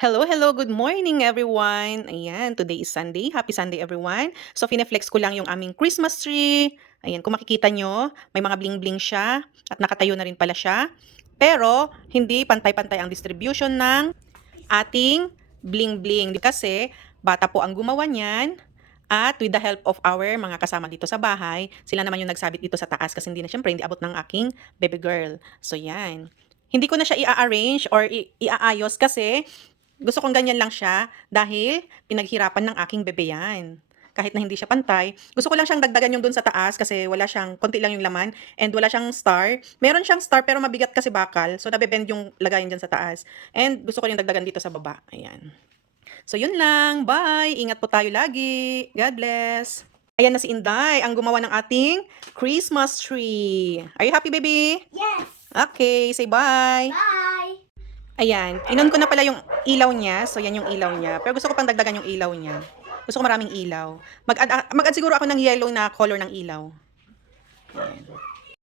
Hello, hello, good morning everyone. Ayan, today is Sunday. Happy Sunday everyone. So fine-flex ko lang yung aming Christmas tree. Ayan, kung makikita nyo, may mga bling-bling siya at nakatayo na rin pala siya. Pero hindi pantay-pantay ang distribution ng ating bling-bling kasi bata po ang gumawa niyan. At with the help of our mga kasama dito sa bahay, sila naman yung nagsabit dito sa taas kasi hindi na syempre hindi abot ng aking baby girl. So yan. Hindi ko na siya i-arrange or iaayos kasi gusto kong ganyan lang siya dahil pinaghirapan ng aking bebe yan. Kahit na hindi siya pantay, gusto ko lang siyang dagdagan yung dun sa taas kasi wala siyang, konti lang yung laman and wala siyang star. Meron siyang star pero mabigat kasi bakal, so nabebend yung lagayan dyan sa taas. And gusto ko rin dagdagan dito sa baba. Ayan. So yun lang, bye! Ingat po tayo lagi. God bless! Ayan na si Inday, ang gumawa ng ating Christmas tree. Are you happy, baby? Yes! Okay, say bye! Bye! Ayan, inon ko na pala yung ilaw niya. So, yan yung ilaw niya. Pero gusto ko pang dagdagan yung ilaw niya. Gusto ko maraming ilaw. Mag-add siguro ako ng yellow na color ng ilaw. Ayan.